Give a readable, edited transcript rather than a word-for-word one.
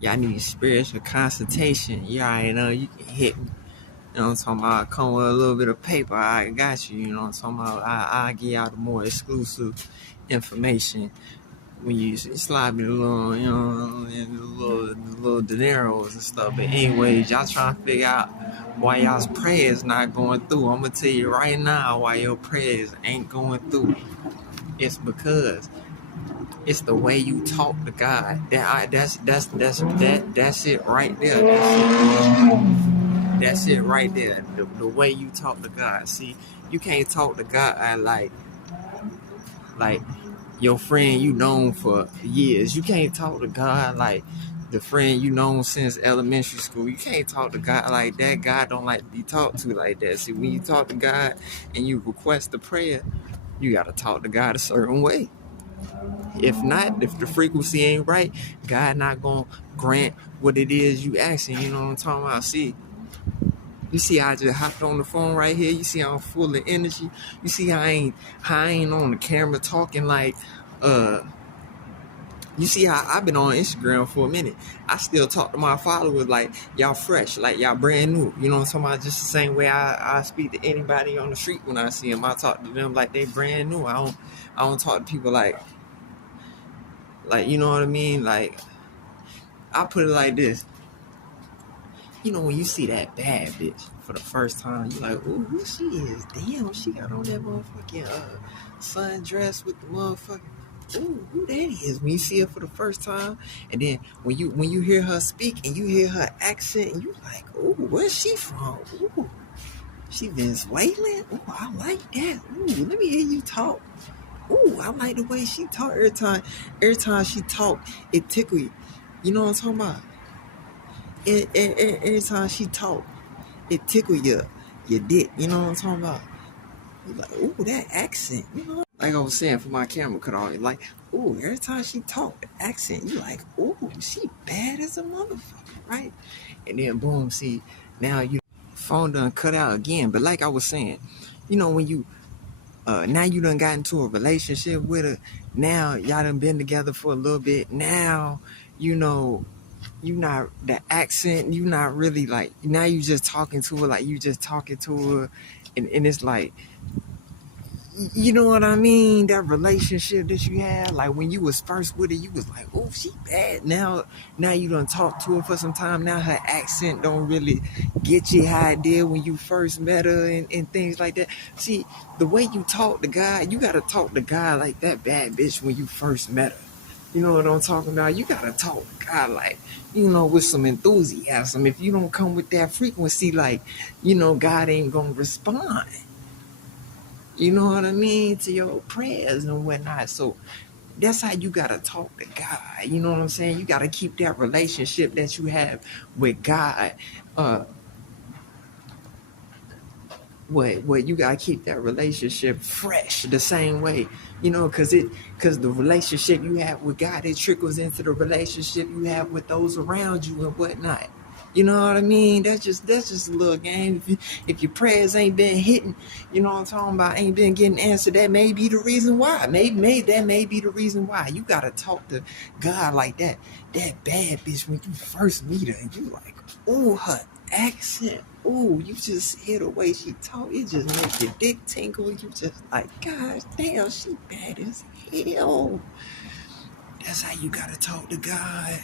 Y'all need spiritual consultation. You already know you can hit me. You know what I'm talking about? Come with a little bit of paper. I got you. You know what I'm talking about? I'll give y'all the more exclusive information when you slide me the little, you know, the little dineros and stuff. But anyways, y'all trying to figure out why y'all's prayers not going through. I'm gonna tell you right now why your prayers ain't going through. It's because it's the way you talk to God. That's it right there. That's it right there. The way you talk to God. See, you can't talk to God like your friend you known for years. You can't talk to God like the friend you known since elementary school. You can't talk to God like that. God don't like to be talked to like that. See, when you talk to God and you request a prayer, you gotta talk to God a certain way. If not, if the frequency ain't right, God not gonna grant what it is you asking. You know what I'm talking about? See, you see how I just hopped on the phone right here? You see how I'm full of energy? You see how I ain't on the camera talking like you see how I've been on Instagram for a minute. I still talk to my followers like y'all fresh, like y'all brand new. You know what I'm talking about? Just the same way I speak to anybody on the street when I see them. I talk to them like they brand new. I don't talk to people like you know what I mean? Like I put it like this. You know when you see that bad bitch for the first time, you like, ooh, who she is? Damn, she got on that motherfucking sundress with the motherfucking. Ooh, who that is? When you see her for the first time, and then when you hear her speak and you hear her accent, and you like, ooh, where's she from? Ooh, she Venezuelan. Ooh, I like that. Ooh, let me hear you talk. Ooh, I like the way she talk every time she talk, it tickle you. You know what I'm talking about? Every time she talk, it tickle your dick. You know what I'm talking about? You like, ooh, that accent. You know, like I was saying for my camera cut off. Like, ooh, every time she talk, the accent. You like, ooh, she bad as a motherfucker, right? And then boom, see, now you phone done cut out again. But like I was saying, you know when you now you done got into a relationship with her. Now y'all done been together for a little bit. Now you know you not the accent, you not really like now you just talking to her like you just talking to her and it's like you know what I mean, that relationship that you had like when you was first with her you was like, oh, she bad. Now you done talk to her for some time. Now her accent don't really get you how it did when you first met her and things like that. See, the way you talk to God, you gotta talk to God like that bad bitch when you first met her. You know what I'm talking about? You gotta talk to God like, you know, with some enthusiasm. If you don't come with that frequency, like, you know, God ain't gonna respond. You know what I mean? To your prayers and whatnot. So that's how you gotta talk to God. You know what I'm saying? You gotta keep that relationship that you have with God. Uh, what you gotta keep that relationship fresh the same way, you know, because the relationship you have with God, it trickles into the relationship you have with those around you and whatnot. You know what I mean? That's just a little game. If your prayers ain't been hitting, you know what I'm talking about, ain't been getting answered, that may be the reason why. Maybe that may be the reason why. You gotta talk to God like that. That bad bitch when you first meet her and you like, ooh, her accent. Ooh, you just hear the way she talk. It just make your dick tingle. You just like, gosh damn, she bad as hell. That's how you gotta talk to God.